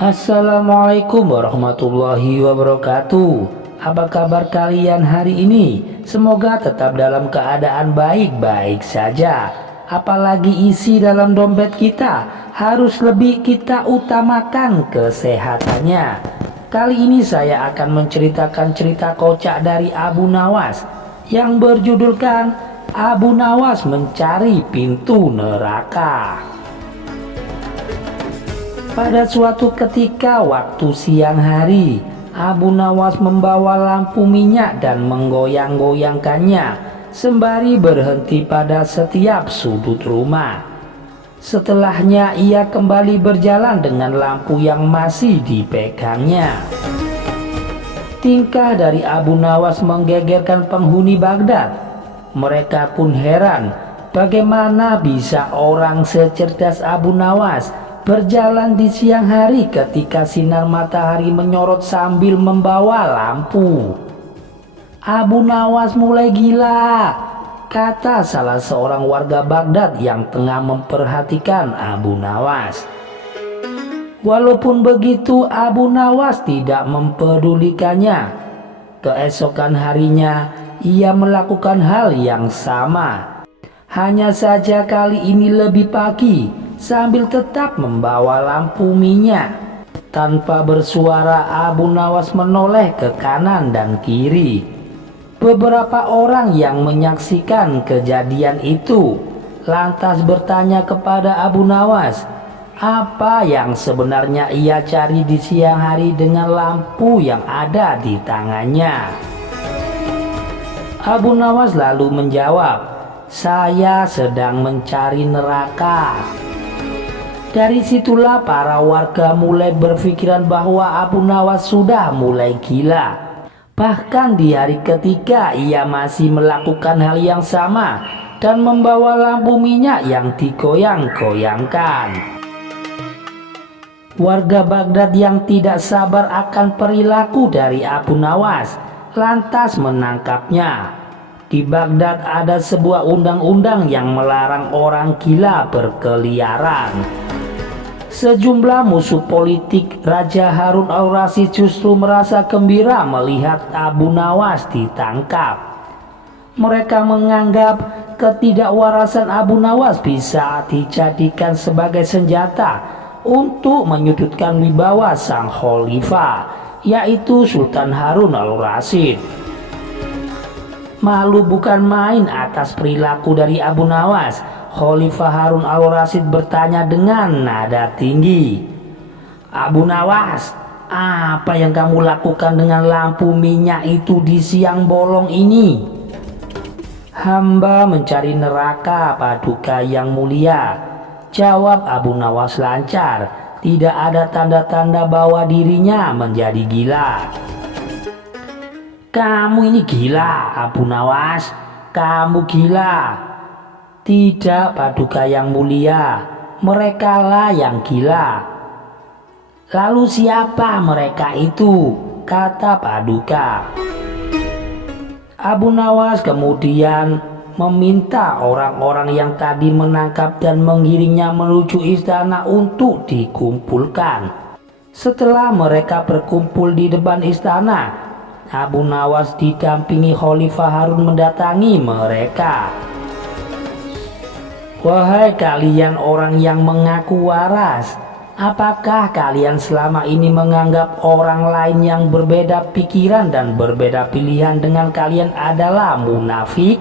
Assalamualaikum warahmatullahi wabarakatuh. Apa kabar kalian hari ini? Semoga tetap dalam keadaan baik-baik saja. Apalagi isi dalam dompet kita harus lebih kita utamakan kesehatannya. Kali ini saya akan menceritakan cerita kocak dari Abu Nawas yang berjudulkan Abu Nawas Mencari Pintu Neraka. Pada suatu ketika waktu siang hari, Abu Nawas membawa lampu minyak dan menggoyang-goyangkannya sembari berhenti pada setiap sudut rumah. Setelahnya ia kembali berjalan dengan lampu yang masih dipegangnya. Tingkah dari Abu Nawas menggegerkan penghuni Baghdad. Mereka pun heran bagaimana bisa orang secerdas Abu Nawas berjalan di siang hari ketika sinar matahari menyorot sambil membawa lampu. Abu Nawas mulai gila, kata salah seorang warga Baghdad yang tengah memperhatikan Abu Nawas. Walaupun begitu, Abu Nawas tidak mempedulikannya. Keesokan harinya ia melakukan hal yang sama. Hanya saja kali ini lebih pagi, sambil tetap membawa lampu minyak. Tanpa bersuara, Abu Nawas menoleh ke kanan dan kiri. Beberapa orang yang menyaksikan kejadian itu lantas bertanya kepada Abu Nawas, apa yang sebenarnya ia cari di siang hari dengan lampu yang ada di tangannya. Abu Nawas lalu menjawab, saya sedang mencari neraka. Dari situlah para warga mulai berpikiran bahwa Abu Nawas sudah mulai gila. Bahkan di hari ketiga ia masih melakukan hal yang sama dan membawa lampu minyak yang digoyang-goyangkan. Warga Baghdad yang tidak sabar akan perilaku dari Abu Nawas lantas menangkapnya. Di Baghdad ada sebuah undang-undang yang melarang orang gila berkeliaran. Sejumlah musuh politik Raja Harun al-Rasyid justru merasa gembira melihat Abu Nawas ditangkap. Mereka menganggap ketidakwarasan Abu Nawas bisa dijadikan sebagai senjata untuk menyudutkan wibawa sang khalifah, yaitu Sultan Harun al-Rasyid. Malu bukan main atas perilaku dari Abu Nawas. Khalifah Harun al-Rasyid bertanya dengan nada tinggi, Abu Nawas, apa yang kamu lakukan dengan lampu minyak itu di siang bolong ini? Hamba mencari neraka, Paduka yang mulia, jawab Abu Nawas lancar. Tidak ada tanda-tanda bahwa dirinya menjadi gila. Kamu ini gila, Abu Nawas, kamu gila. Tidak, Paduka yang mulia, merekalah yang gila. Lalu siapa mereka itu? Kata Paduka. Abu Nawas kemudian meminta orang-orang yang tadi menangkap dan menggiringnya menuju istana untuk dikumpulkan. Setelah mereka berkumpul di depan istana, Abu Nawas didampingi Khalifah Harun mendatangi mereka. Wahai kalian orang yang mengaku waras, apakah kalian selama ini menganggap orang lain yang berbeda pikiran dan berbeda pilihan dengan kalian adalah munafik?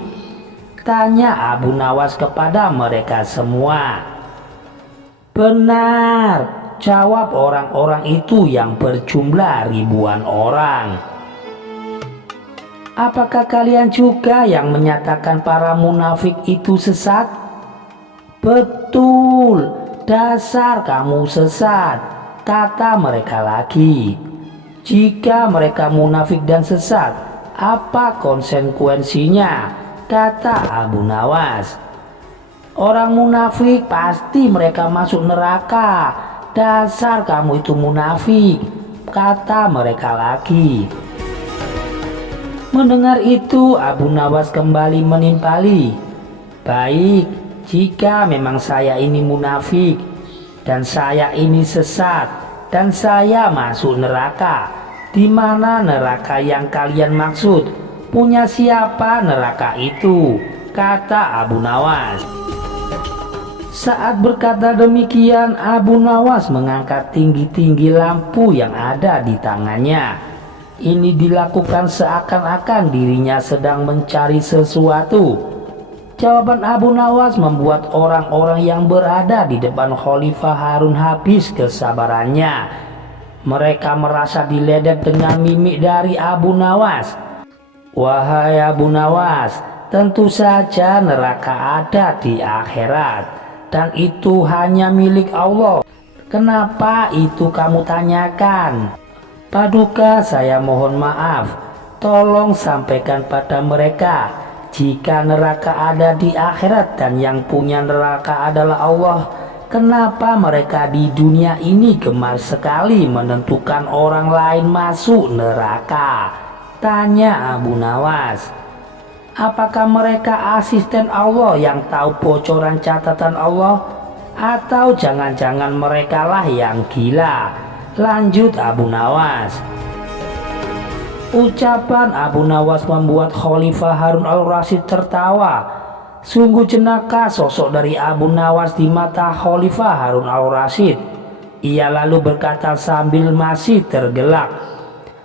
Tanya Abu Nawas kepada mereka semua. Benar, jawab orang-orang itu yang berjumlah ribuan orang. Apakah kalian juga yang menyatakan para munafik itu sesat? Betul, dasar kamu sesat, kata mereka lagi. Jika mereka munafik dan sesat, apa konsekuensinya? Kata Abu Nawas. Orang munafik pasti mereka masuk neraka. Dasar kamu itu munafik, kata mereka lagi. Mendengar itu Abu Nawas kembali menimpali. Baik, jika memang saya ini munafik dan saya ini sesat, dan saya masuk neraka. Di mana neraka yang kalian maksud? Punya siapa neraka itu? Kata Abu Nawas. Saat berkata demikian, Abu Nawas mengangkat tinggi-tinggi lampu yang ada di tangannya. Ini dilakukan seakan-akan dirinya sedang mencari sesuatu. Jawaban Abu Nawas membuat orang-orang yang berada di depan Khalifah Harun habis kesabarannya. Mereka merasa diledek dengan mimik dari Abu Nawas. Wahai Abu Nawas, tentu saja neraka ada di akhirat, dan itu hanya milik Allah. Kenapa itu kamu tanyakan? Paduka, saya mohon maaf. Tolong sampaikan pada mereka, jika neraka ada di akhirat dan yang punya neraka adalah Allah, kenapa mereka di dunia ini gemar sekali menentukan orang lain masuk neraka? Tanya Abu Nawas. Apakah mereka asisten Allah yang tahu bocoran catatan Allah? Atau jangan-jangan mereka lah yang gila? Lanjut Abu Nawas. Ucapan Abu Nawas membuat Khalifah Harun al-Rasyid tertawa. Sungguh jenaka sosok dari Abu Nawas di mata Khalifah Harun al-Rasyid. Ia lalu berkata sambil masih tergelak,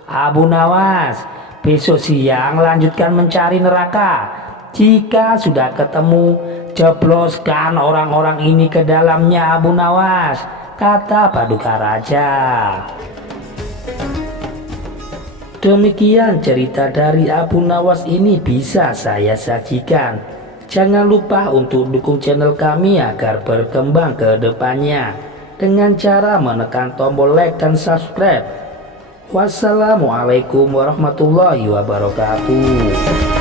Abu Nawas, besok siang lanjutkan mencari neraka. Jika sudah ketemu, jebloskan orang-orang ini ke dalamnya Abu Nawas, kata Paduka Raja. Demikian cerita dari Abu Nawas ini bisa saya sajikan. Jangan lupa untuk dukung channel kami agar berkembang ke depannya dengan cara menekan tombol like dan subscribe. Wassalamualaikum warahmatullahi wabarakatuh.